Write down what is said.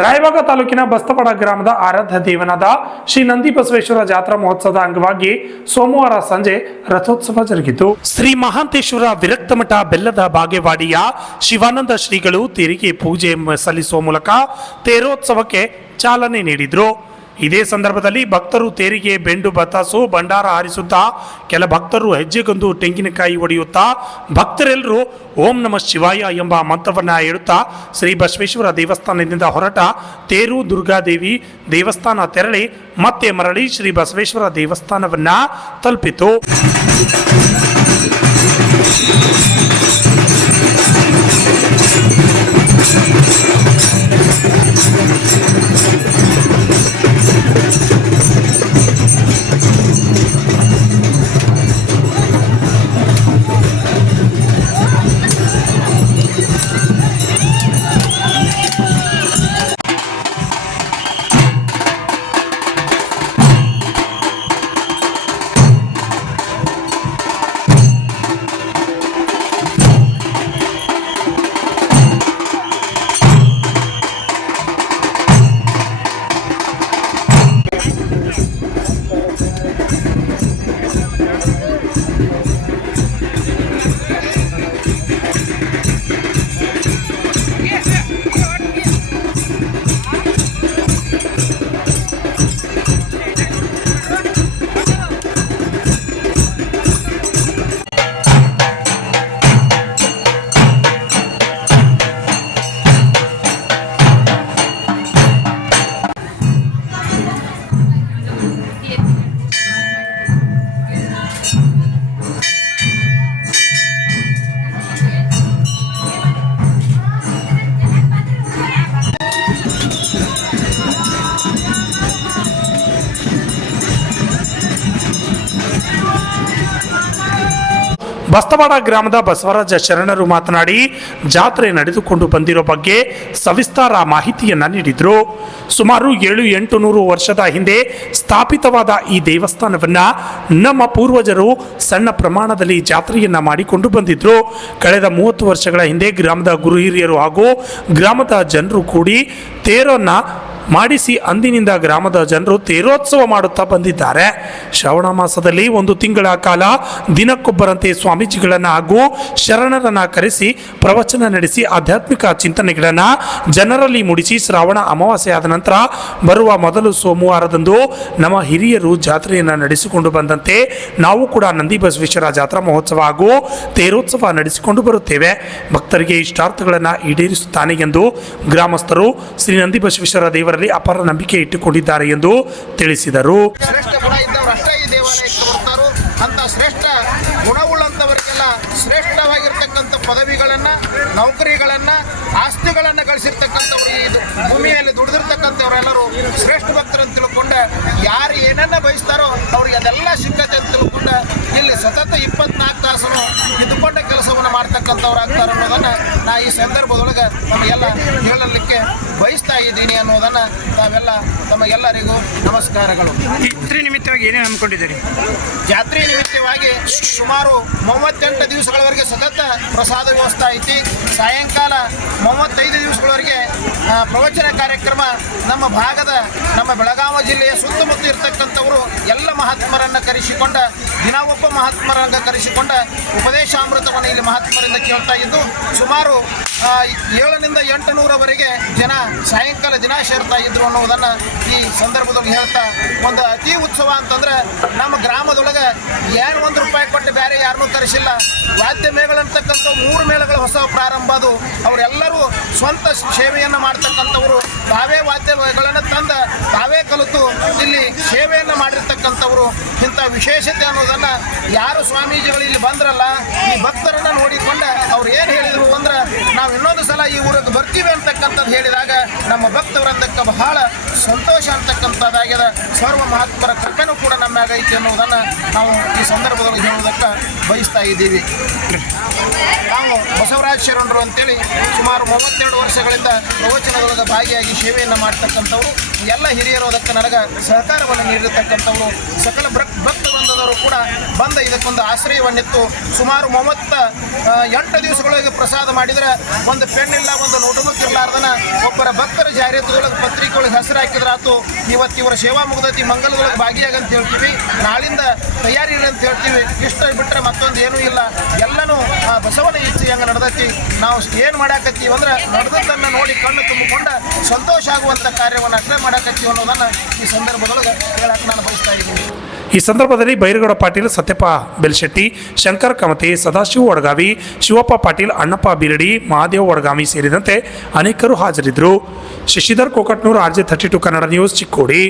ರಾಯಬಾಗ ತಾಲೂಕಿನ ಬಸ್ತಪಡ ಗ್ರಾಮದ ಆರಾಧ್ಯ ದೇವನಾದ ಶ್ರೀ ನಂದಿ ಬಸವೇಶ್ವರ ಜಾತ್ರಾ ಮಹೋತ್ಸವದ ಅಂಗವಾಗಿ ಸೋಮವಾರ ಸಂಜೆ ರಥೋತ್ಸವ ಜರುಗಿತು. ಶ್ರೀ ಮಹಾಂತೇಶ್ವರ ವಿರಕ್ತ ಮಠ ಬೆಲ್ಲದ ಬಾಗೇವಾಡಿಯ ಶಿವಾನಂದ ಶ್ರೀಗಳು ತೆರಿಗೆ ಪೂಜೆ ಸಲ್ಲಿಸುವ ಮೂಲಕ ತೇರೋತ್ಸವಕ್ಕೆ ಚಾಲನೆ ನೀಡಿದರು. ಇದೇ ಸಂದರ್ಭದಲ್ಲಿ ಭಕ್ತರು ತೇರಿಗೆ ಬೆಂಡು ಬತ್ತಾಸು ಭಂಡಾರ ಹಾರಿಸುತ್ತಾ, ಕೆಲ ಭಕ್ತರು ಹೆಜ್ಜೆಗೊಂದು ತೆಂಗಿನಕಾಯಿ ಒಡೆಯುತ್ತಾ, ಭಕ್ತರೆಲ್ಲರೂ ಓಂ ನಮಃ ಶಿವಾಯ ಎಂಬ ಮಂತ್ರವನ್ನ ಹೇಳುತ್ತಾ ಶ್ರೀ ಬಸವೇಶ್ವರ ದೇವಸ್ಥಾನದಿಂದ ಹೊರಟ ತೇರು ದುರ್ಗಾದೇವಿ ದೇವಸ್ಥಾನ ತೆರಳಿ ಮತ್ತೆ ಮರಳಿ ಶ್ರೀ ಬಸವೇಶ್ವರ ದೇವಸ್ಥಾನವನ್ನ ತಲುಪಿತು. ಬಸ್ತವಾಡ ಗ್ರಾಮದ ಬಸವರಾಜ ಶರಣರು ಮಾತನಾಡಿ, ಜಾತ್ರೆ ನಡೆದುಕೊಂಡು ಬಂದಿರೋ ಬಗ್ಗೆ ಸವಿಸ್ತಾರ ಮಾಹಿತಿಯನ್ನ ನೀಡಿದರು. ಸುಮಾರು 700-800 ವರ್ಷದ ಹಿಂದೆ ಸ್ಥಾಪಿತವಾದ ಈ ದೇವಸ್ಥಾನವನ್ನ ನಮ್ಮ ಪೂರ್ವಜರು ಸಣ್ಣ ಪ್ರಮಾಣದಲ್ಲಿ ಜಾತ್ರೆಯನ್ನ ಮಾಡಿಕೊಂಡು ಬಂದಿದ್ರು. ಕಳೆದ 30 ವರ್ಷಗಳ ಹಿಂದೆ ಗ್ರಾಮದ ಗುರು ಹಿರಿಯರು ಹಾಗೂ ಗ್ರಾಮದ ಜನರು ಕೂಡಿ ತೇರನ್ನ ಮಾಡಿಸಿ ಅಂದಿನಿಂದ ಗ್ರಾಮದ ಜನರು ತೇರೋತ್ಸವ ಮಾಡುತ್ತಾ ಬಂದಿದ್ದಾರೆ. ಶ್ರಾವಣ ಮಾಸದಲ್ಲಿ 1 ತಿಂಗಳ ಕಾಲ ದಿನಕ್ಕೊಬ್ಬರಂತೆ ಸ್ವಾಮೀಜಿಗಳನ್ನ ಹಾಗೂ ಶರಣರನ್ನ ಕರೆಸಿ ಪ್ರವಚನ ನಡೆಸಿ ಆಧ್ಯಾತ್ಮಿಕ ಚಿಂತನೆಗಳನ್ನ ಜನರಲ್ಲಿ ಮೂಡಿಸಿ ಶ್ರಾವಣ ಅಮಾವಾಸ್ಯೆ ಆದ ನಂತರ ಬರುವ ಮೊದಲು ಸೋಮವಾರದಂದು ನಮ್ಮ ಹಿರಿಯರು ಜಾತ್ರೆಯನ್ನು ನಡೆಸಿಕೊಂಡು ಬಂದಂತೆ ನಾವು ಕೂಡ ನಂದಿ ಬಸವೇಶ್ವರ ಜಾತ್ರಾ ಮಹೋತ್ಸವ ಹಾಗೂ ತೇರೋತ್ಸವ ನಡೆಸಿಕೊಂಡು ಬರುತ್ತೇವೆ. ಭಕ್ತರಿಗೆ ಇಷ್ಟಾರ್ಥಗಳನ್ನು ಈಡೇರಿಸುತ್ತಾನೆ ಎಂದು ಗ್ರಾಮಸ್ಥರು ಶ್ರೀ ನಂದಿ ಬಸವೇಶ್ವರ ದೇವರಲ್ಲಿ ಅಪಾರ ನಂಬಿಕೆ ಇಟ್ಟುಕೊಂಡಿದ್ದಾರೆ ಎಂದು ತಿಳಿಸಿದರು. ಶ್ರೇಷ್ಠ ಗುಣ ಇದ್ದವರು ಅಷ್ಟೇ ಈ ದೇವಾಲಯಕ್ಕೆ ಬರ್ತಾರೋ ಅಂತ ಶ್ರೇಷ್ಠ ಗುಣವುಳ್ಳಂಥವರಿಗೆಲ್ಲ ಶ್ರೇಷ್ಠವಾಗಿರ್ತಕ್ಕಂಥ ಪದವಿಗಳನ್ನು, ನೌಕರಿಗಳನ್ನು, ಆಸ್ತಿಗಳನ್ನು ಗಳಿಸಿರ್ತಕ್ಕಂಥವ್ರು, ಈ ಭೂಮಿಯಲ್ಲಿ ದುಡಿದಿರ್ತಕ್ಕಂಥವರೆಲ್ಲರೂ ಶ್ರೇಷ್ಠ ಭಕ್ತರನ್ನು ತಿಳ್ಕೊಂಡು ಯಾರು ಏನನ್ನ ಬಯಸ್ತಾರೋ ಅವ್ರಿಗೆ ಅದೆಲ್ಲ ಸಿಕ್ಕತ್ತೆ ಅಂತ ತಿಳ್ಕೊಂಡು ಇಲ್ಲಿ ಸತತ 24 ತಾಸು ಇದ್ದುಕೊಂಡ ಕೆಲಸವನ್ನು ಮಾಡ್ತಕ್ಕಂಥವ್ರು ಆಗ್ತಾರೆ ಅನ್ನೋದನ್ನು ನಾ ಈ ಸಂದರ್ಭದೊಳಗೆ ನಮಗೆಲ್ಲ ಹೇಳಲಿಕ್ಕೆ ಬಯಸ್ತಾ ಇದ್ದೀನಿ ಅನ್ನೋದನ್ನು ತಾವೆಲ್ಲ ತಮಗೆಲ್ಲರಿಗೂ ನಮಸ್ಕಾರಗಳು. ಜಾತ್ರೆ ನಿಮಿತ್ತವಾಗಿ ಏನೇನು ಹಮ್ಮಿಕೊಂಡಿದ್ದೀರಿ? ಜಾತ್ರೆ ನಿಮಿತ್ತವಾಗಿ ಸುಮಾರು 38 ದಿವಸಗಳವರೆಗೆ ಸತತ ಪ್ರಸಾದ ವ್ಯವಸ್ಥೆ ಐತಿ. ಸಾಯಂಕಾಲ 35 ದಿವಸಗಳವರೆಗೆ ಪ್ರವಚನ ಕಾರ್ಯಕ್ರಮ ನಮ್ಮ ಬೆಳಗಾವಿ ಜಿಲ್ಲೆಯ ಸುತ್ತಮುತ್ತ ಇರ್ತಕ್ಕಂಥವರು ಎಲ್ಲ ಮಹಾತ್ಮರನ್ನು ಕರೆಸಿಕೊಂಡ ದಿನ ಒಬ್ಬ ಮಹಾತ್ಮರನ್ನ ಕರೆಸಿಕೊಂಡ ಉಪದೇಶಾಮೃತವನ್ನು ಇಲ್ಲಿ ಮಹಾತ್ಮರಿಂದ ಕೇಳ್ತಾ ಇದ್ದು ಸುಮಾರು 700-800ವರೆಗೆ ಜನ ಸಾಯಂಕಾಲ ದಿನ ಸೇರ್ತಾ ಇದ್ರು ಅನ್ನೋದನ್ನು ಈ ಸಂದರ್ಭದಲ್ಲಿ ಹೇಳ್ತಾ, ಒಂದು ಅತಿ ಉತ್ಸವ ಅಂತಂದ್ರೆ ನಮ್ಮ ಗ್ರಾಮದೊಳಗೆ ಏನು ₹1 ಕೊಟ್ಟು ಬೇರೆ ಯಾರನ್ನೂ ಕರೆಸಿಲ್ಲ. ವಾದ್ಯ ಮೇಳಗಳಂತಕ್ಕಂಥ 3 ಮೇಳಗಳ ಹೊಸ ಪ್ರಾರಂಭ ಅದು. ಅವರೆಲ್ಲರೂ ಸ್ವಂತ ಸೇವೆಯನ್ನು ಮಾಡ್ತಕ್ಕಂಥವರು, ತಾವೇ ವಾದ್ಯಗಳನ್ನು ತಂದು ತಾವೇ ಕಲಿತು ಇಲ್ಲಿ ಸೇವೆಯನ್ನು ಮಾಡಿರ್ತಕ್ಕಂಥವರು. ಇಂಥ ವಿಶೇಷತೆ ಅನ್ನೋದನ್ನು ಯಾರು ಸ್ವಾಮೀಜಿಗಳು ಇಲ್ಲಿ ಬಂದ್ರಲ್ಲ, ಈ ಭಕ್ತರನ್ನು ನೋಡಿಕೊಂಡು ಅವ್ರು ಏನು ಹೇಳಿದರು ಅಂದ್ರೆ, ನಾವು ಇನ್ನೊಂದು ಸಲ ಈ ಊರಿಗೆ ಬರ್ತೀವಿ ಅಂತಕ್ಕಂಥದ್ದು ಹೇಳಿದಾಗ ನಮ್ಮ ಭಕ್ತವೃಂದಕ್ಕೆ ಬಹಳ ಸಂತೋಷ ಅಂತಕ್ಕಂಥದ್ದಾಗ್ಯದ. ಸರ್ವ ಮಹಾತ್ಮರ ಕೃಪೆನೂ ಕೂಡ ನಮ್ಮ ಮ್ಯಾಗ ಐತಿ ಅನ್ನೋದನ್ನು ನಾವು ಈ ಸಂದರ್ಭದಲ್ಲಿ ಹೇಳೋದಕ್ಕೆ ಬಯಸ್ತಾ ಇದ್ದೀವಿ. ನಾವು ಬಸವರಾಜ ಶರಣರು ಅಂತೇಳಿ ಸುಮಾರು 32 ವರ್ಷಗಳಿಂದ ಪ್ರವಚನದೊಳಗೆ ಭಾಗಿಯಾಗಿ ಸೇವೆಯನ್ನು ಮಾಡ್ತಕ್ಕಂಥವ್ರು. ಎಲ್ಲ ಹಿರಿಯರು ಅದಕ್ಕೆ ನನಗೆ ಸಹಕಾರವನ್ನು ನೀಡಿರ್ತಕ್ಕಂಥವ್ರು. ಸಕಲ ಭಕ್ತ ಬಂದವರು ಕೂಡ ಬಂದ ಇದಕ್ಕೊಂದು ಆಶ್ರಯವನ್ನಿತ್ತು. ಸುಮಾರು 38 ದಿವಸಗಳಿಗೆ ಪ್ರಸಾದ ಮಾಡಿದರೆ ಒಂದು ಪೆನ್ನಿಲ್ಲ, ಒಂದು ನೋಟುಬುಕ್ ಇರಲಾರ್ದನ ಒಬ್ಬರ ಭಕ್ತರ ಜಾಹೀರಾತುಗಳಿಗೆ ಪತ್ರಿಕೆಗಳಿಗೆ ಹೆಸರು ಹಾಕಿದ್ರಾತು. ಇವತ್ತು ಇವರ ಸೇವಾ ಮುಗ್ದತಿ ಮಂಗಲದೊಳಗೆ ಭಾಗಿಯಾಗಂತ ಹೇಳ್ತೀವಿ, ನಾಳಿಂದ ತಯಾರಿ ಇಲ್ಲ ಅಂತ ಹೇಳ್ತೀವಿ. ಇಷ್ಟ ಬಿಟ್ಟರೆ ಮತ್ತೊಂದು ಏನೂ ಇಲ್ಲ. ಎಲ್ಲನೂ ಆ ಬಸವನ ಇಚ್ಛೆ ಹೆಂಗೆ ನಡೆದೈತಿ, ನಾವು ಏನು ಮಾಡಾಕತ್ತೀವಿ ಅಂದ್ರೆ ನಡೆದದ್ದನ್ನು ನೋಡಿ ಕಣ್ಣು ತುಂಬಿಕೊಂಡ ಸಂತೋಷ ಆಗುವಂಥ ಕಾರ್ಯವನ್ನು ಅಷ್ಟೇ ಮಾಡಾಕತ್ತೀವಿ ಅನ್ನೋದನ್ನು ಈ ಸಂದರ್ಭದೊಳಗೆ ಹೇಳಕ್ಕೆ ನಾನು ಬಯಸ್ತಾ ಇದ್ದೀನಿ. ಈ ಸಂದರ್ಭದಲ್ಲಿ ಬೈರಗೌಡ ಪಾಟೀಲ್, ಸತ್ಯಪ್ಪ ಬೆಲ್ಶೆಟ್ಟಿ, ಶಂಕರ್ ಕಮತೆ, ಸದಾಶಿವ ವಡಗಾವಿ, ಶಿವಪ್ಪ ಪಾಟೀಲ್, ಅಣ್ಣಪ್ಪ ಬಿರಡಿ, ಮಹಾದೇವ ವಡಗಾಮಿ ಸೇರಿದಂತೆ ಅನೇಕರು ಹಾಜರಿದ್ದರು. Shashidhar Kokatnur, RJ32 Kannada news, Chikkodi.